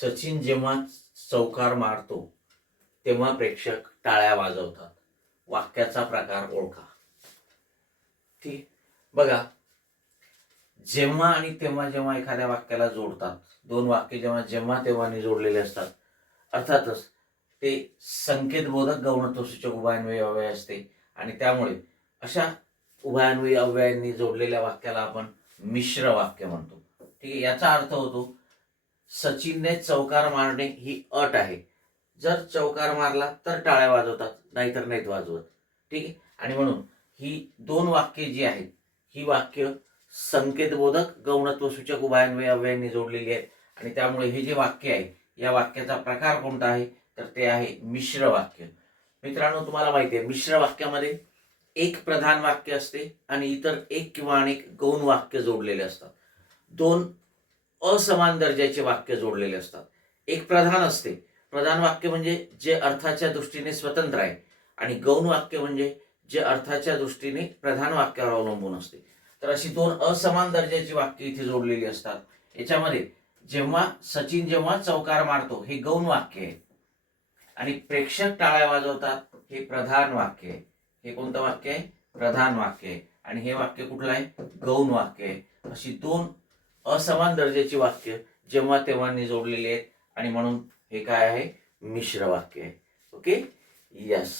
सचिन जेव्हा चौकार मारतो तेव्हा प्रेक्षक टाळ्या वाजवतात. वाक्याचा प्रकार ओळखा. ठीक बघा, जेव्हा आणि तेव्हा जेव्हा एखाद्या वाक्याला जोडतात, दोन वाक्य जेव्हा जेव्हा तेव्हा जोडलेले असतात, अर्थातच ते संकेतबोधक गौणत्वसूचक उभयान्वयी अव्यय असते आणि त्यामुळे अशा उभयान्वयी अव्ययांनी जोडलेल्या वाक्याला आपण मिश्र वाक्य म्हणतो. ठीक आहे, याचा अर्थ होतो सचिनने चौकार मारणे ही अट आहे. जर चौकार मारला तर टाळ्या वाजवतात, नाहीतर नाहीत वाजवत. ठीक आहे, आणि म्हणून ही दोन वाक्य जी आहेत ही वाक्य संकेतबोधक गौणत्वसूचक उभयान्वयी अव्ययांनी जोडलेली आहेत आणि त्यामुळे हे जे वाक्य आहे या वाक्याचा प्रकार कोणता आहे तर ते आहे मिश्र वाक्य. मित्रांनो, तुम्हाला माहिती आहे मिश्र वाक्यामध्ये एक प्रधान वाक्य असते आणि इतर एक किंवा अनेक गौण वाक्य जोडलेले असतात. दोन असमान दर्जाचे वाक्य जोडलेले असतात. एक प्रधान असते, प्रधान वाक्य म्हणजे जे अर्थाच्या दृष्टीने स्वतंत्र आहे, आणि गौण वाक्य म्हणजे जे अर्थाच्या दृष्टीने प्रधान वाक्यावर अवलंबून असते. तर अशी दोन असमान दर्जाची वाक्य इथे जोडलेली असतात. याच्यामध्ये जेव्हा चौकार मारतो हे गौण वाक्य आहे आणि प्रेक्षक टाळ्या वाजवतात हे प्रधान वाक्य आहे. हे कोणतं वाक्य आहे? प्रधान वाक्य आहे. आणि हे वाक्य कुठलं आहे? गौण वाक्य आहे. अशी दोन असमान दर्जाची वाक्य जेव्हा तेव्हा जोडलेली आहेत आणि म्हणून हे काय आहे? मिश्र वाक्य आहे. Okay, yes.